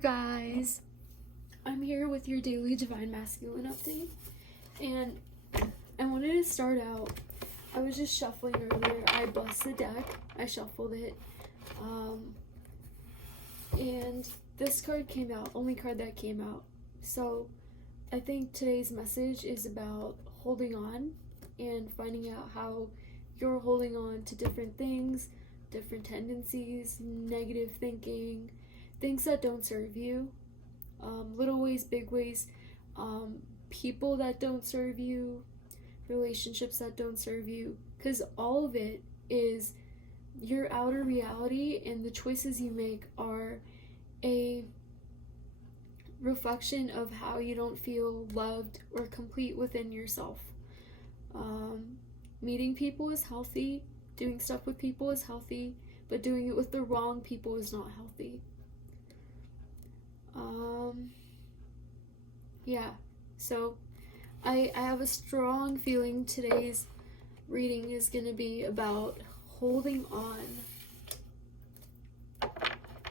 guys, I'm here with your daily Divine Masculine update, and I wanted to start out. I was just shuffling earlier. I blessed the deck, I shuffled it, and this card came out, only card that came out. So I think today's message is about holding on and finding out how you're holding on to different things, different tendencies, negative thinking, things that don't serve you, little ways, big ways, people that don't serve you, relationships that don't serve you, because all of it is your outer reality, and the choices you make are a reflection of how you don't feel loved or complete within yourself. Meeting people is healthy, doing stuff with people is healthy, but doing it with the wrong people is not healthy. Yeah, so I have a strong feeling today's reading is going to be about holding on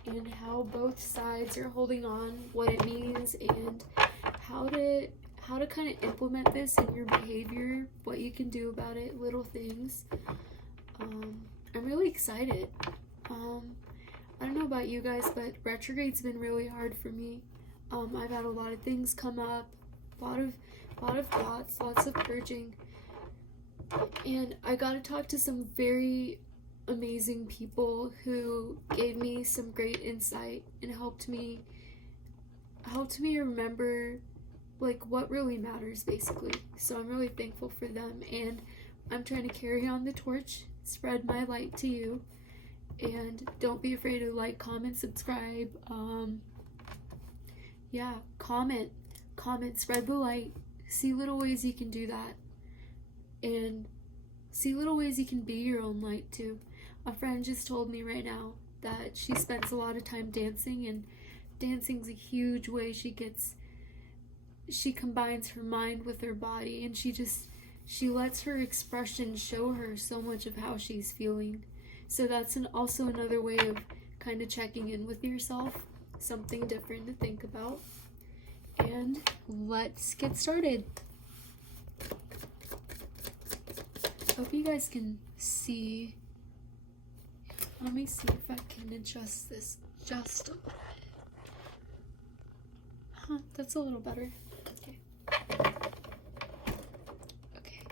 and how both sides are holding on, what it means, and how to kind of implement this in your behavior, what you can do about it, little things. I'm really excited. I don't know about you guys, but retrograde's been really hard for me. I've had a lot of things come up, a lot of thoughts, lots of purging, and I got to talk to some very amazing people who gave me some great insight and helped me remember like what really matters, basically. So I'm really thankful for them, and I'm trying to carry on the torch, spread my light to you, and don't be afraid to like, comment, subscribe. Yeah, comment, spread the light, see little ways you can do that, and see little ways you can be your own light too. A friend just told me right now that she spends a lot of time dancing, and dancing's a huge way she combines her mind with her body, and she lets her expression show her so much of how she's feeling. So that's also another way of kind of checking in with yourself, something different to think about. And let's get started. Hope you guys can see. Let me see if I can adjust this just a little bit. That's a little better. Okay. Okay.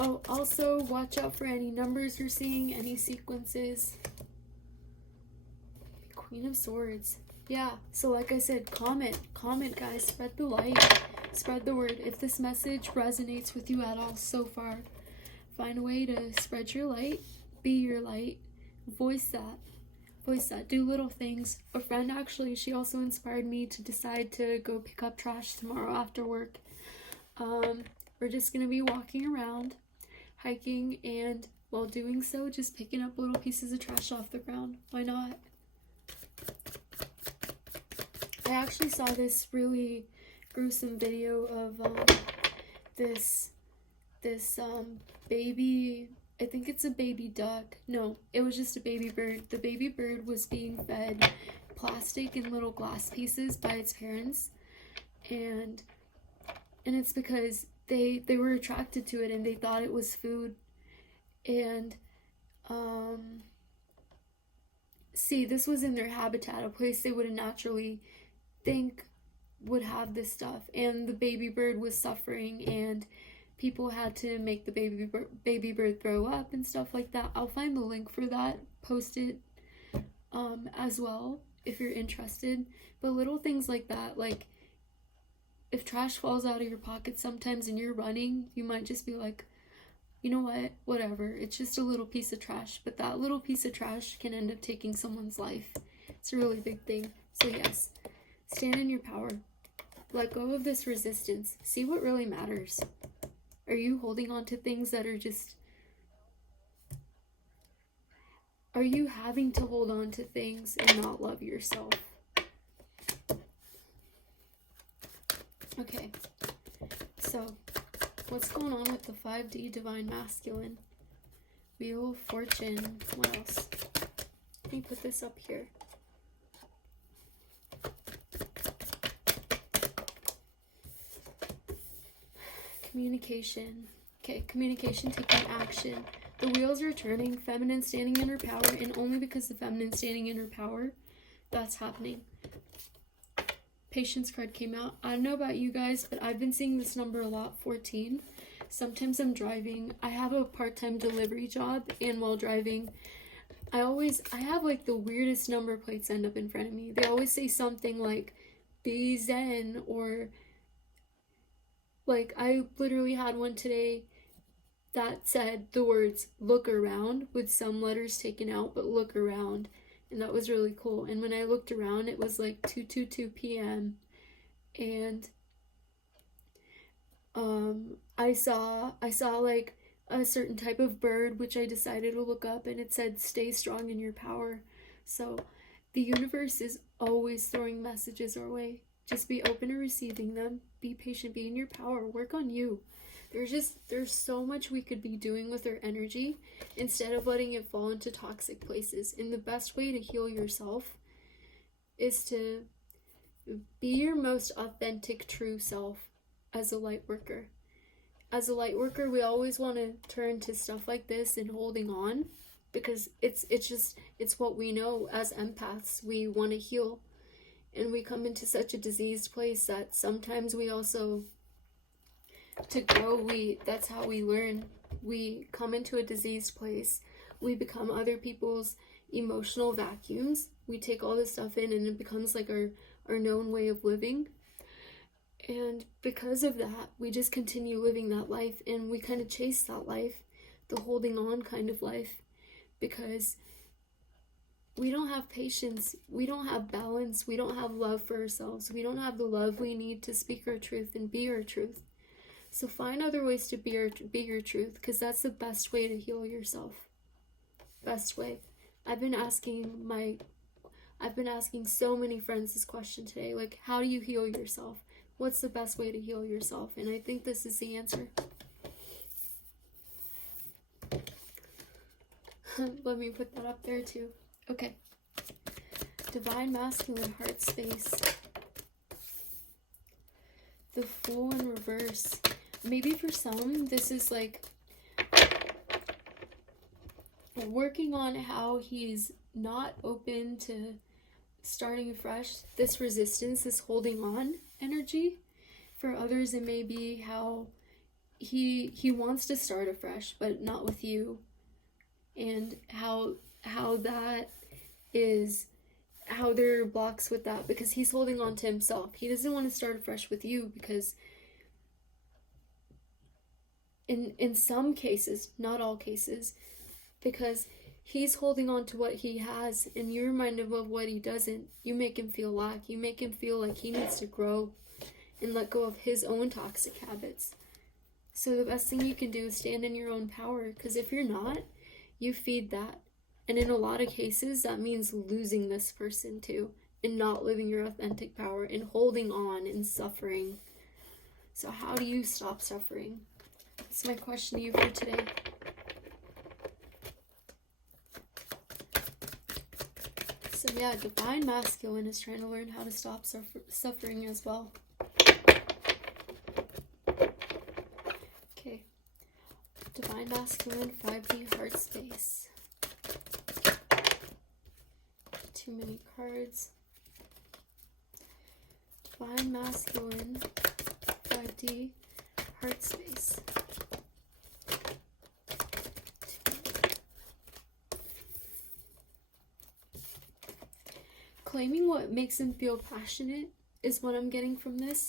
Oh, also watch out for any numbers you're seeing, any sequences. Queen of Swords. Yeah, so like I said, comment guys, spread the light, spread the word. If this message resonates with you at all so far, find a way to spread your light, be your light, voice that, do little things. A friend actually, she also inspired me to decide to go pick up trash tomorrow after work. We're just gonna be walking around, hiking, and while doing so, just picking up little pieces of trash off the ground. Why not? I actually saw this really gruesome video of this baby, I think it's a baby duck. No, it was just a baby bird. The baby bird was being fed plastic and little glass pieces by its parents, and it's because they were attracted to it and they thought it was food. And see, this was in their habitat, a place they wouldn't naturally think would have this stuff, and the baby bird was suffering, and people had to make the baby bird throw up and stuff like that. I'll find the link for that, post it as well if you're interested. But little things like that, like if trash falls out of your pocket sometimes and you're running, you might just be like, you know what, whatever, it's just a little piece of trash. But that little piece of trash can end up taking someone's life. It's a really big thing. So yes, stand in your power. Let go of this resistance. See what really matters. Are you holding on to things that are just Are you having to hold on to things and not love yourself? Okay, so what's going on with the 5D Divine Masculine? Wheel of Fortune. What else? Let me put this up here. Communication. Okay, communication, taking action. The wheels are turning, feminine standing in her power, and only because the feminine standing in her power, that's happening. Patience card came out. I don't know about you guys, but I've been seeing this number a lot, 14. Sometimes I'm driving. I have a part-time delivery job, and while driving, I have like the weirdest number plates end up in front of me. They always say something like, be zen, or like I literally had one today that said the words look around with some letters taken out, but look around. And that was really cool. And when I looked around, it was like 2:22 p.m. And I saw like a certain type of bird, which I decided to look up, and it said stay strong in your power. So the universe is always throwing messages our way. Just be open to receiving them. Be patient, be in your power, work on you. There's so much we could be doing with our energy instead of letting it fall into toxic places. And the best way to heal yourself is to be your most authentic, true self as a light worker. As a light worker, we always want to turn to stuff like this and holding on, because it's what we know as empaths. We want to heal, and we come into such a diseased place that sometimes we also, to grow, that's how we learn. We come into a diseased place, we become other people's emotional vacuums, we take all this stuff in, and it becomes like our known way of living. And because of that, we just continue living that life, and we kind of chase that life, the holding on kind of life, because we don't have patience, we don't have balance, we don't have love for ourselves, we don't have the love we need to speak our truth and be our truth. So find other ways to be your truth, because that's the best way to heal yourself. Best way. I've been asking so many friends this question today, like, how do you heal yourself? What's the best way to heal yourself? And I think this is the answer. Let me put that up there too. Okay. Divine Masculine Heart Space. The Fool in reverse. Maybe for some, this is like working on how he's not open to starting afresh. This resistance, this holding on energy. For others, it may be how he wants to start afresh, but not with you. And how that is, how there are blocks with that, because he's holding on to himself. He doesn't want to start afresh with you, because in some cases, not all cases, because he's holding on to what he has, and you remind him of what he doesn't. You make him feel lack. You make him feel like he needs to grow and let go of his own toxic habits. So the best thing you can do is stand in your own power, because if you're not, you feed that. And in a lot of cases, that means losing this person too, and not living your authentic power, and holding on and suffering. So how do you stop suffering? That's my question to you for today. So yeah, Divine Masculine is trying to learn how to stop suffering as well. Okay. Divine Masculine 5D Heart Space. Too many cards. Divine Masculine 5D Heart Space. Claiming what makes him feel passionate is what I'm getting from this.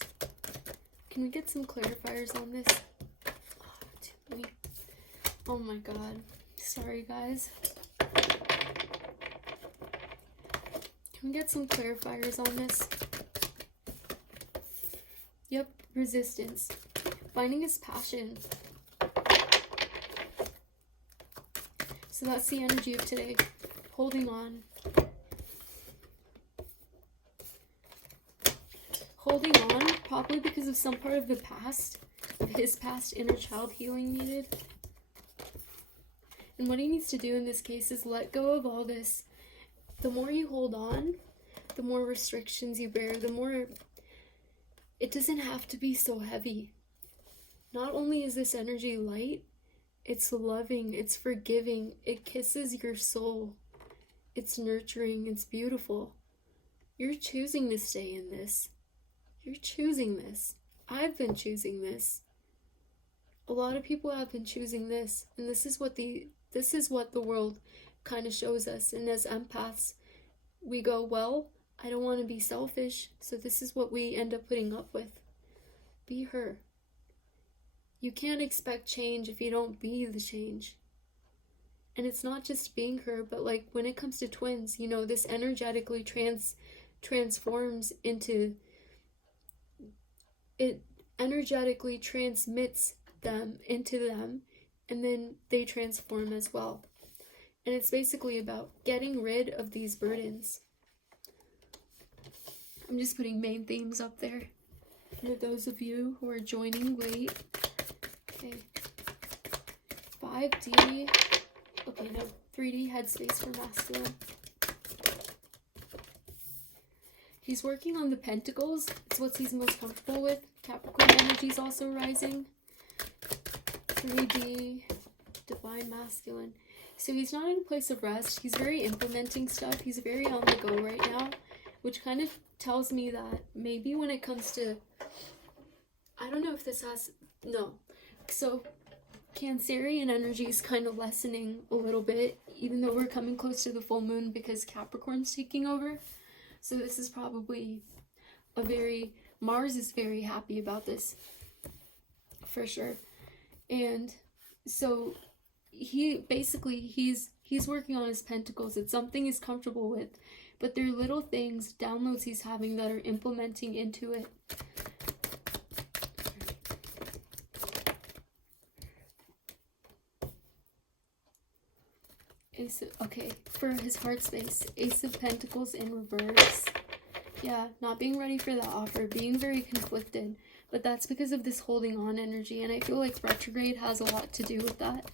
Can we get some clarifiers on this? Oh, too many. Oh my god. Sorry, guys. Can we get some clarifiers on this? Yep, resistance. Finding his passion. So that's the energy of today. holding on. Holding on, probably because of some part of the past, of his past inner child healing needed. And what he needs to do in this case is let go of all this. The more you hold on, the more restrictions you bear, the more it doesn't have to be so heavy. Not only is this energy light, it's loving, it's forgiving, it kisses your soul, it's nurturing, it's beautiful. You're choosing to stay in this. You're choosing this. I've been choosing this. A lot of people have been choosing this, and this is what the world kind of shows us. And as empaths, we go, well, I don't want to be selfish, so this is what we end up putting up with. Be her. You can't expect change if you don't be the change. And it's not just being her, but like when it comes to twins, you know, this energetically transforms into, it energetically transmits them into them, and then they transform as well. And it's basically about getting rid of these burdens. I'm just putting main themes up there for those of you who are joining late. Okay. 5D. Okay, no. 3D headspace for masculine. He's working on the pentacles. It's what he's most comfortable with. Capricorn energy is also rising. 3D, divine masculine. So he's not in a place of rest. He's very implementing stuff. He's very on the go right now, which kind of tells me that maybe when it comes to, I don't know if this has, no. So Cancerian energy is kind of lessening a little bit, even though we're coming close to the full moon because Capricorn's taking over. So this is probably Mars is very happy about this, for sure. And so he's working on his pentacles. It's something he's comfortable with, but they're little things, downloads he's having that are implementing into it. Okay, for his heart space, Ace of Pentacles in reverse. Yeah, not being ready for that offer, being very conflicted, but that's because of this holding on energy, and I feel like retrograde has a lot to do with that.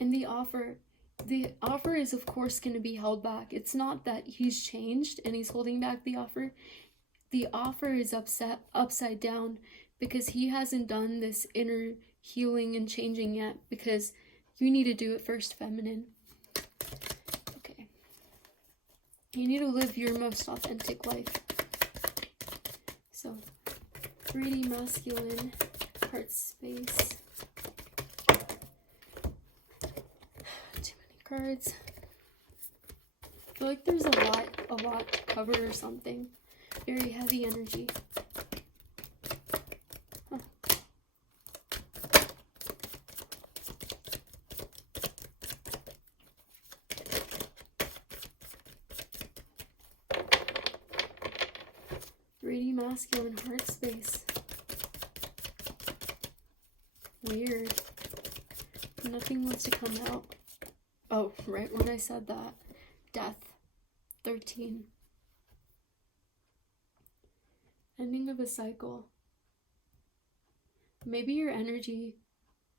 And the offer is of course going to be held back. It's not that he's changed and he's holding back the offer. The offer is upside down because he hasn't done this inner healing and changing yet, because you need to do it first, feminine. Okay. You need to live your most authentic life. So, 3D masculine, heart space. Too many cards. I feel like there's a lot to cover or something. Very heavy energy. Huh. Masculine heart space. Weird. Nothing wants to come out. Oh, right when I said that. Death. 13. Ending of a cycle. Maybe your energy,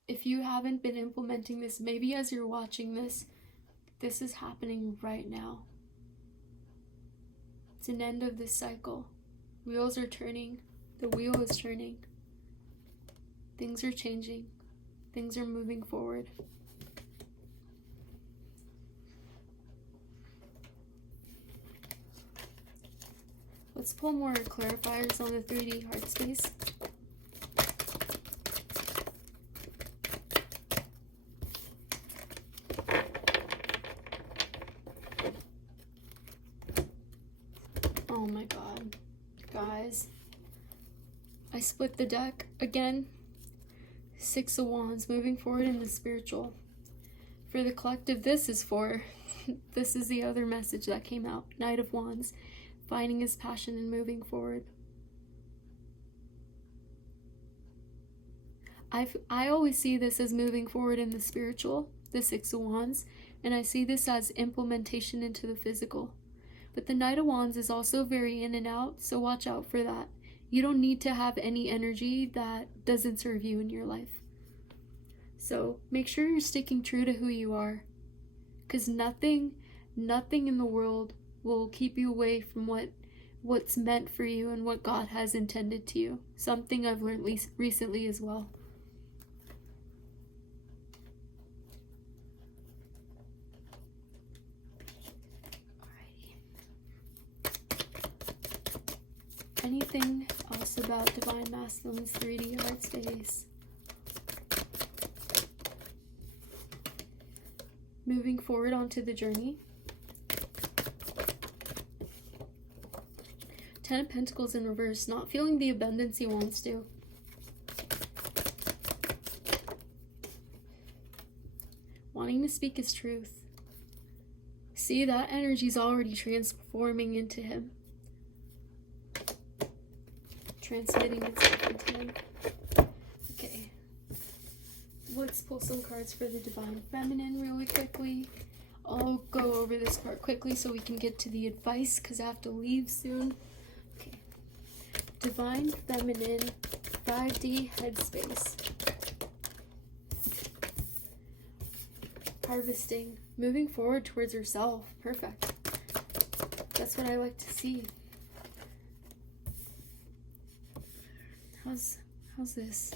if you haven't been implementing this, maybe as you're watching this, this is happening right now. It's an end of this cycle. Wheels are turning. The wheel is turning. Things are changing. Things are moving forward. Let's pull more clarifiers on the 3D heart space. Oh my god. Guys. I split the deck again. 6 of Wands, moving forward in the spiritual. For the collective, this is the other message that came out. Knight of Wands, finding his passion and moving forward. I always see this as moving forward in the spiritual, the Six of Wands, and I see this as implementation into the physical. But the Knight of Wands is also very in and out, so watch out for that. You don't need to have any energy that doesn't serve you in your life. So make sure you're sticking true to who you are, because nothing in the world will keep you away from what's meant for you and what God has intended to you. Something I've learned recently as well. Anything else about Divine Masculine's 3D heart space? Moving forward onto the journey. 10 of Pentacles in reverse, not feeling the abundance he wants to. Wanting to speak his truth. See, that energy's already transforming into him. Transmitting itself into him. Okay. Let's pull some cards for the Divine Feminine really quickly. I'll go over this card quickly so we can get to the advice because I have to leave soon. Okay. Divine Feminine 5D headspace. Harvesting. Moving forward towards herself. Perfect. That's what I like to see. How's this?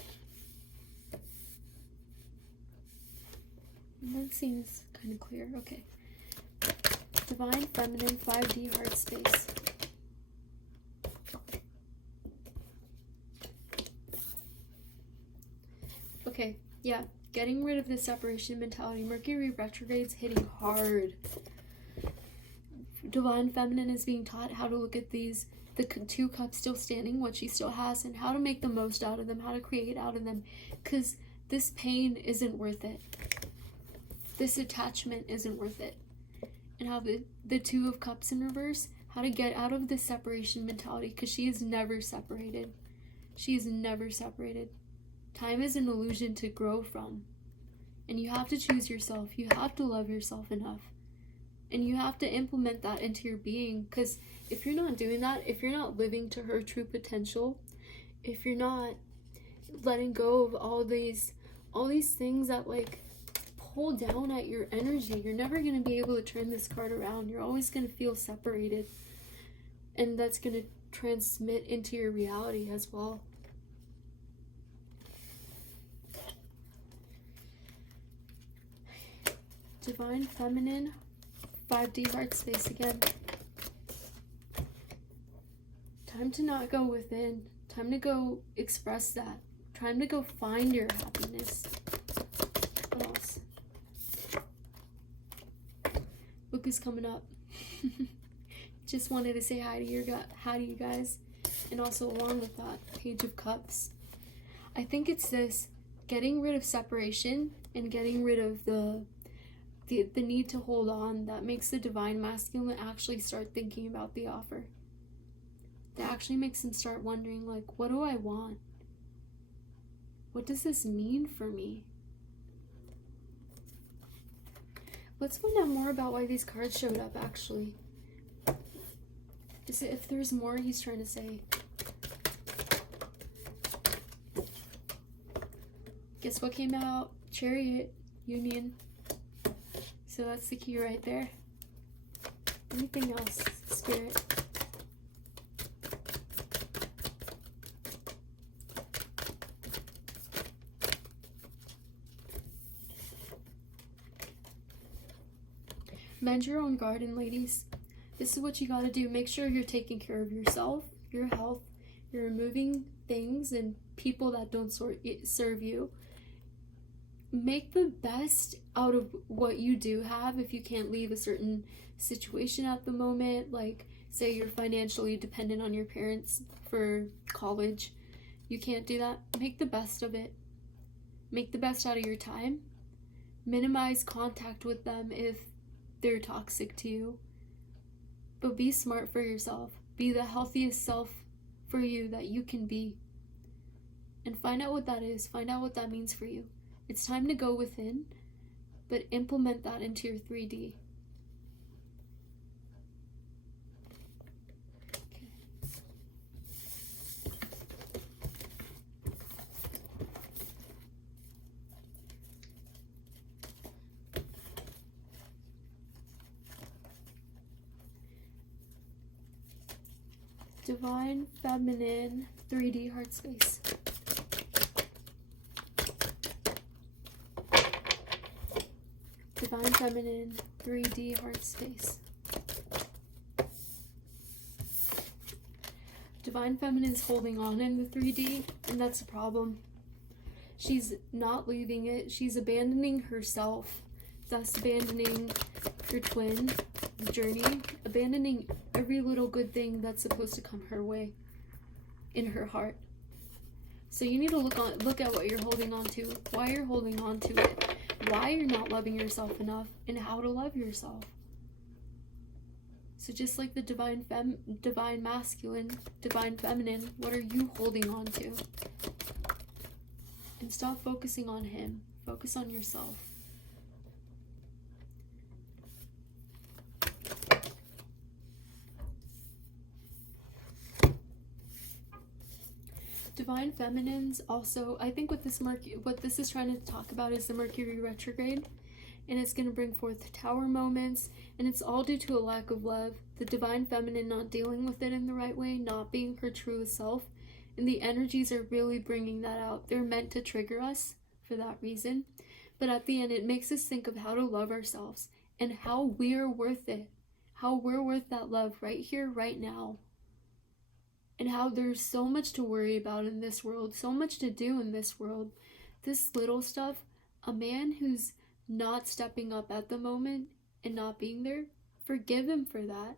That seems kind of clear. Okay. Divine Feminine 5D heart space. Okay, yeah. Getting rid of the separation mentality. Mercury retrograde's hitting hard. Divine Feminine is being taught how to look at these, the 2 cups still standing, what she still has, and how to make the most out of them, how to create out of them, because this pain isn't worth it. This attachment isn't worth it. And how the 2 of Cups in reverse, how to get out of the separation mentality, because she is never separated. She is never separated. Time is an illusion to grow from. And you have to choose yourself. You have to love yourself enough. And you have to implement that into your being, because if you're not doing that, if you're not living to her true potential, if you're not letting go of all these things that like pull down at your energy, you're never going to be able to turn this card around. You're always going to feel separated, and that's going to transmit into your reality as well. Divine Feminine 5D heart space again. Time to not go within. Time to go express that. Time to go find your happiness. What else? Book is coming up. Just wanted to say hi to you guys. And also along with that, Page of Cups. I think it's this getting rid of separation and getting rid of the need to hold on that makes the Divine Masculine actually start thinking about the offer. That actually makes them start wondering, like, what do I want? What does this mean for me? Let's find out more about why these cards showed up, actually. Is it if there's more he's trying to say? Guess what came out? Chariot, Union. So that's the key right there. Anything else, Spirit? Mend your own garden, ladies. This is what you gotta do. Make sure you're taking care of yourself, your health. You're removing things and people that don't serve you. Make the best out of what you do have. If you can't leave a certain situation at the moment, like say you're financially dependent on your parents for college, you can't do that. Make the best of it. Make the best out of your time. Minimize contact with them if they're toxic to you. But be smart for yourself. Be the healthiest self for you that you can be. and find out what that is. Find out what that means for you. It's time to go within, but implement that into your 3D. Divine Feminine 3D heart space. Divine Feminine 3D heart space. Divine Feminine's holding on in the 3D, and that's a problem. She's not leaving it. She's abandoning herself, thus abandoning her twin, the journey, abandoning every little good thing that's supposed to come her way in her heart. So you need to look at what you're holding on to, why you're holding on to it, why you're not loving yourself enough, and how to love yourself. So just like the divine masculine, divine feminine, what are you holding on to? And stop focusing on him. Focus on yourself. Divine feminines also, I think what this is trying to talk about is the Mercury retrograde, and it's going to bring forth tower moments, and it's all due to a lack of love, the divine feminine not dealing with it in the right way, not being her true self, and the energies are really bringing that out. They're meant to trigger us for that reason, but at the end it makes us think of how to love ourselves and how we're worth it, how we're worth that love right here, right now. And how there's so much to worry about in this world, so much to do in this world. This little stuff, a man who's not stepping up at the moment and not being there, forgive him for that.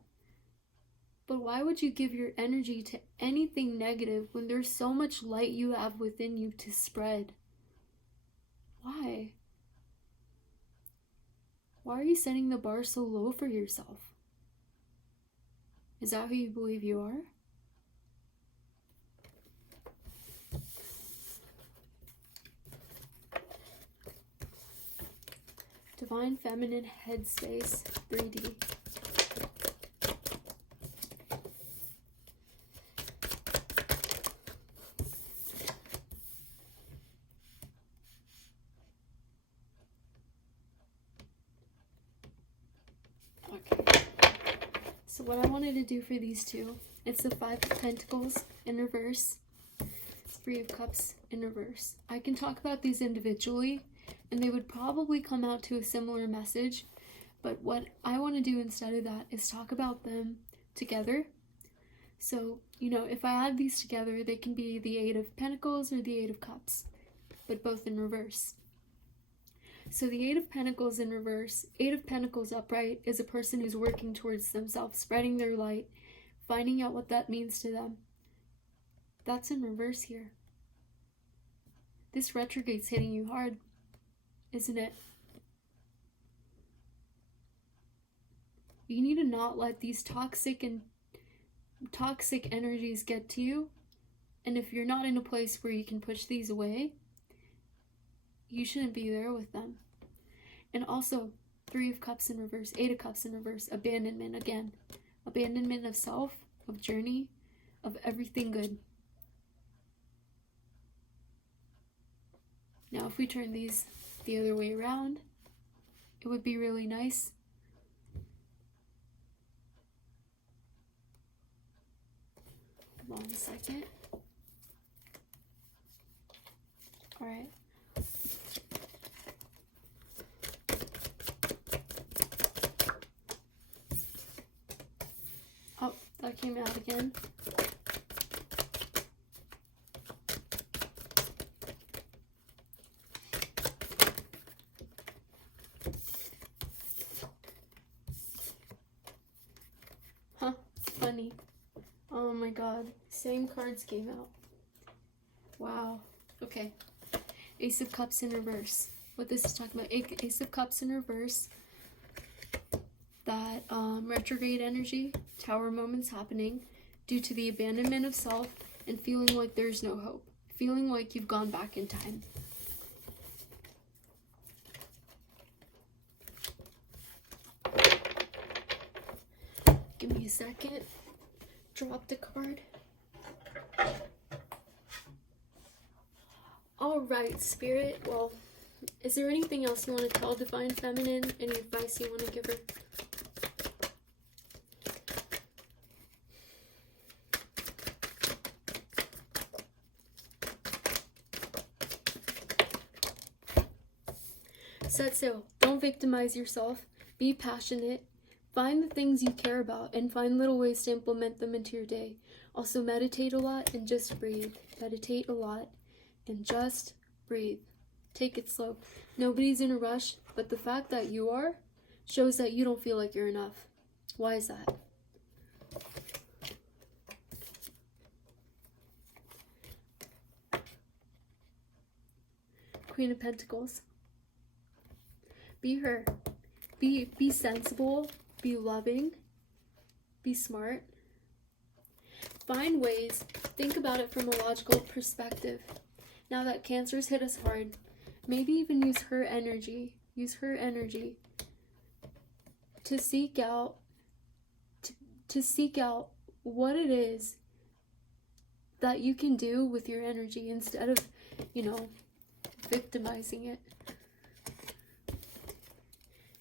But why would you give your energy to anything negative when there's so much light you have within you to spread? Why? Why are you setting the bar so low for yourself? Is that who you believe you are? Divine Feminine Headspace 3D. Okay. So what I wanted to do for these two, it's the 5 of Pentacles in reverse, 3 of Cups in reverse. I can talk about these individually, and they would probably come out to a similar message, but what I want to do instead of that is talk about them together. So, if I add these together, they can be the 8 of Pentacles or the 8 of Cups, but both in reverse. So the 8 of Pentacles in reverse, 8 of Pentacles upright, is a person who's working towards themselves, spreading their light, finding out what that means to them. That's in reverse here. This retrograde's hitting you hard, isn't it? You need to not let these toxic energies get to you. And if you're not in a place where you can push these away, you shouldn't be there with them. And also, 3 of Cups in reverse, 8 of Cups in reverse, abandonment again. Abandonment of self, of journey, of everything good. Now, if we turn these the other way around, it would be really nice. Hold on a second. Alright. Oh, that came out again. Huh, funny. Oh my god, same cards came out. Wow. Okay. Ace of Cups in reverse. What this is talking about, Ace of Cups in reverse. That retrograde energy, tower moments happening due to the abandonment of self and feeling like there's no hope. feeling like you've gone back in time. Give me a second. Drop the card. Alright, Spirit. Well, is there anything else you want to tell Divine Feminine? Any advice you want to give her? Set sail. Don't victimize yourself. Be passionate. Find the things you care about and find little ways to implement them into your day. Also meditate a lot and just breathe. Meditate a lot and just breathe. Take it slow. Nobody's in a rush, but the fact that you are shows that you don't feel like you're enough. Why is that? Queen of Pentacles. Be her. Be sensible. Be loving. Be smart. Find ways. Think about it from a logical perspective. Now that Cancer's hit us hard, maybe even use her energy. Use her energy to seek out what it is that you can do with your energy instead of, victimizing it.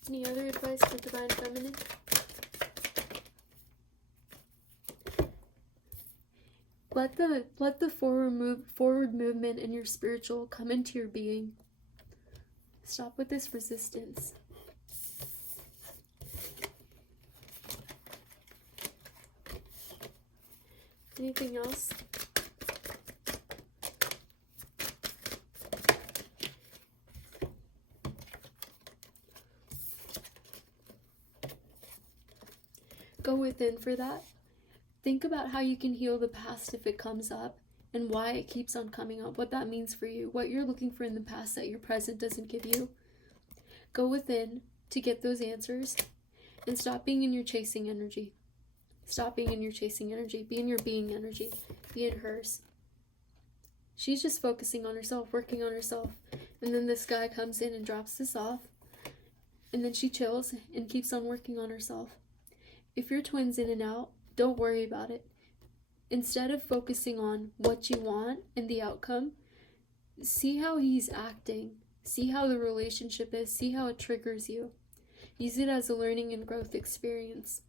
Any other advice for Divine Feminine? Let the forward movement in your spiritual come into your being. Stop with this resistance. Anything else? Go within for that. Think about how you can heal the past if it comes up and why it keeps on coming up, what that means for you, what you're looking for in the past that your present doesn't give you. Go within to get those answers and stop being in your chasing energy. Stop being in your chasing energy. Be in your being energy. Be in hers. She's just focusing on herself, working on herself. And then this guy comes in and drops this off. And then she chills and keeps on working on herself. If you're twins in and out, don't worry about it. Instead of focusing on what you want and the outcome, see how he's acting. See how the relationship is. See how it triggers you. Use it as a learning and growth experience.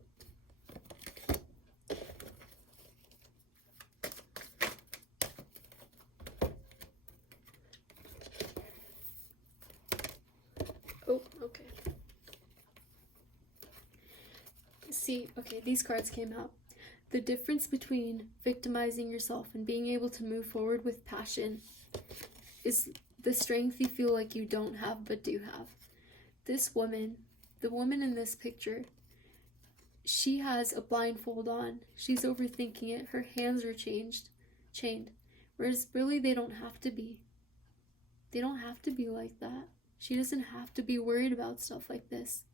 Oh, okay. See, okay, these cards came out. The difference between victimizing yourself and being able to move forward with passion is the strength you feel like you don't have but do have. This woman, the woman in this picture, she has a blindfold on. She's overthinking it. Her hands are chained. Whereas really they don't have to be. They don't have to be like that. She doesn't have to be worried about stuff like this.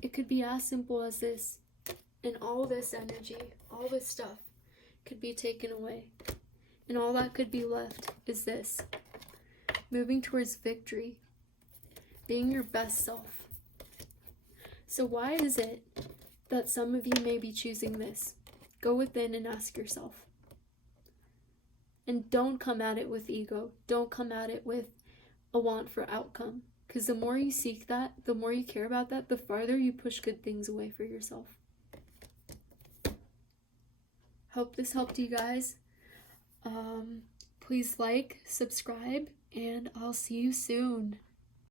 It could be as simple as this, and all this energy, all this stuff could be taken away. And all that could be left is this. Moving towards victory. Being your best self. So why is it that some of you may be choosing this? Go within and ask yourself. And don't come at it with ego. Don't come at it with a want for outcome. Because the more you seek that, the more you care about that, the farther you push good things away for yourself. Hope this helped you guys. Please like, subscribe, and I'll see you soon.